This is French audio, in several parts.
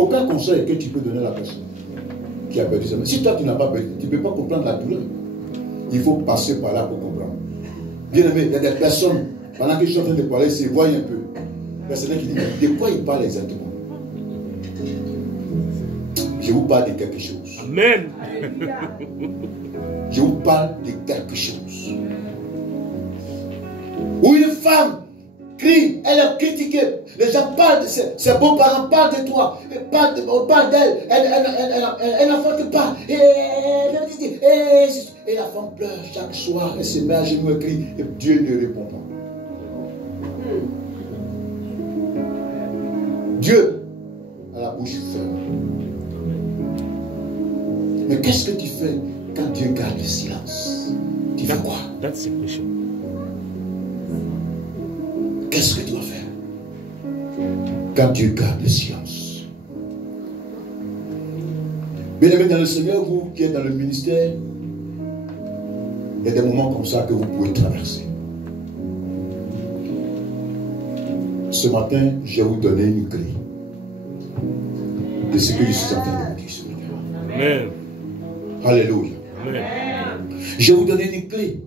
Aucun conseil que tu peux donner à la personne qui a perdu sa mère. Si toi tu n'as pas perdu, tu ne peux pas comprendre la douleur. Il faut passer par là pour comprendre. Bien aimé, il y a des personnes, pendant que je suis en train de parler, se voient un peu. Il y a certains qui disent, de quoi il parle exactement? Je vous parle de quelque chose. Amen. Je vous parle de quelque chose. Où une femme crie, elle est critiquée. Les gens parlent de ses beaux-parents, parlent de toi, on parle d'elle, elle n'enfante pas. Et la femme pleure chaque soir, elle se met à genoux et crie, et Dieu ne répond pas. Dieu a la bouche ferme. Mais qu'est-ce que tu fais quand Dieu garde le silence? Tu fais quoi? That's the question. Qu'est-ce que tu vas faire quand Dieu garde le silence? Bien aimé dans le Seigneur, vous qui êtes dans le ministère, il y a des moments comme ça que vous pouvez traverser. Ce matin, je vais vous donner une clé de ce que je suis en train de vous dire ce matin. Amen. Alléluia. Amen. Je vais vous donner une clé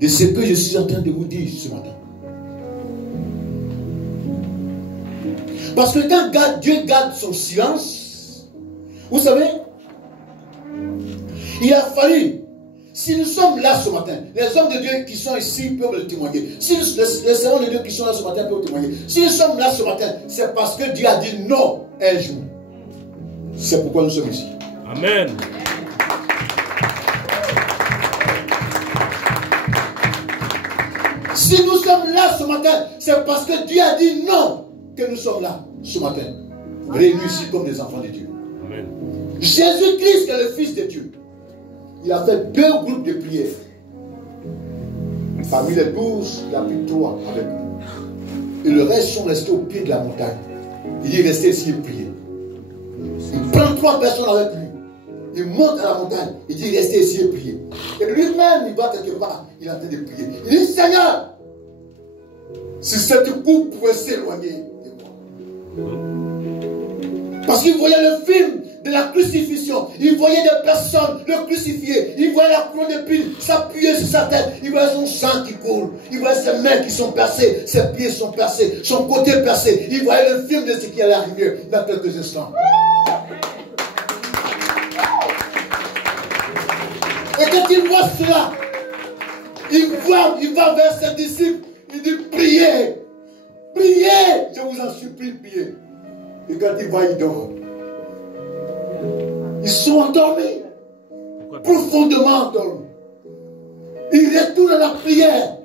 de ce que je suis en train de vous dire ce matin. Parce que quand Dieu garde son silence, vous savez, il a fallu, si nous sommes là ce matin, les hommes de Dieu qui sont ici peuvent le témoigner. Si les servants de Dieu qui sont là ce matin peuvent le témoigner. Si nous sommes là ce matin, c'est parce que Dieu a dit non un jour. C'est pourquoi nous sommes ici. Amen. Si nous sommes là ce matin, c'est parce que Dieu a dit non que nous sommes là ce matin, réunis ici comme des enfants de Dieu. Amen. Jésus-Christ est le Fils de Dieu. Il a fait 2 groupes de prières. Parmi les 12, il a pris 3 avec lui. Et le reste sont restés au pied de la montagne. Il est resté ici et prier. Il prend 3 personnes avec lui. Il monte à la montagne. Il dit restez ici et prier. Et lui-même, il va quelque part. Il est en train de prier. Il dit Seigneur, si cette coupe pouvait s'éloigner de moi. Parce qu'il voyait le film de la crucifixion. Il voyait des personnes le crucifier. Il voyait la couronne d'épines s'appuyer sur sa tête. Il voyait son sang qui coule. Il voyait ses mains qui sont percées. Ses pieds sont percés. Son côté percé. Il voyait le film de ce qui allait arriver dans quelques instants. Et quand il voit cela, il va vers ses disciples. Il dit priez. Priez. Je vous en supplie, priez. Et quand il va, il dort. Ils sont endormis. Profondément endormis. Il retourne à la prière.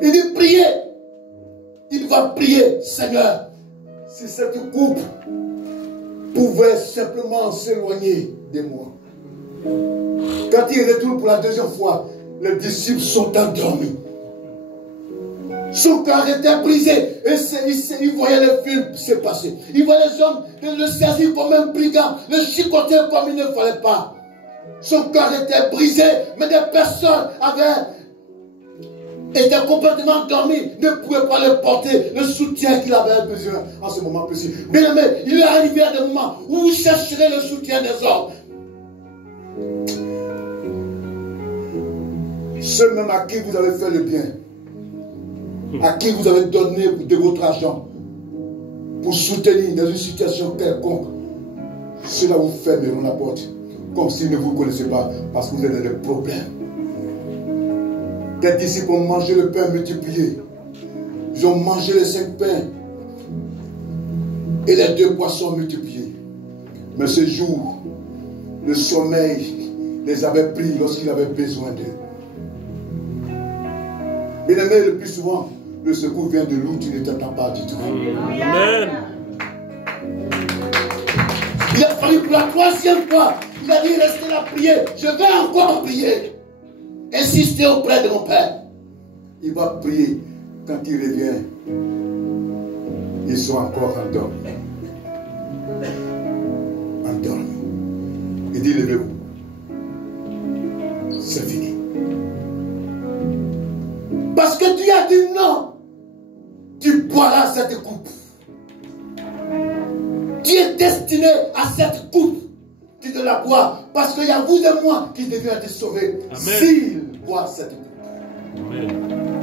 Il dit priez. Il va prier. Seigneur, si cette coupe pouvait simplement s'éloigner de moi. Quand il retourne pour la 2e fois, les disciples sont endormis. Son cœur était brisé. Et il voyait le film se passer. Il voyait les hommes le saisir comme un brigand, le chicoter comme il ne fallait pas. Son cœur était brisé, mais des personnes étaient complètement endormies, ne pouvaient pas le porter, le soutien qu'il avait besoin en ce moment précis. Bien aimé, il est arrivé à des moments où vous chercherez le soutien des hommes. Ceux même à qui vous avez fait le bien, à qui vous avez donné de votre argent pour soutenir dans une situation quelconque, cela vous fermeront la porte comme s'ils ne vous connaissaient pas parce que vous avez des problèmes. Des disciples ont mangé le pain multiplié. Ils ont mangé les 5 pains et les 2 poissons multipliés. Mais ce jour, le sommeil les avait pris lorsqu'il avait besoin d'eux. Bien aimé, le plus souvent, le secours vient de l'où tu ne t'attends pas du tout. Amen. Il a fallu pour la 3e fois. Il a dit restez là, prier. Je vais encore prier. Insistez auprès de mon Père. Il va prier. Quand il revient, ils sont encore endormis. Endormis. Il dit levez-vous. C'est fini. Parce que Dieu a dit non. Tu boiras cette coupe. Dieu est destiné à cette coupe qui de la boit. Parce qu'il y a vous et moi qui devions être sauvés. Amen. S'il boit cette coupe. Amen.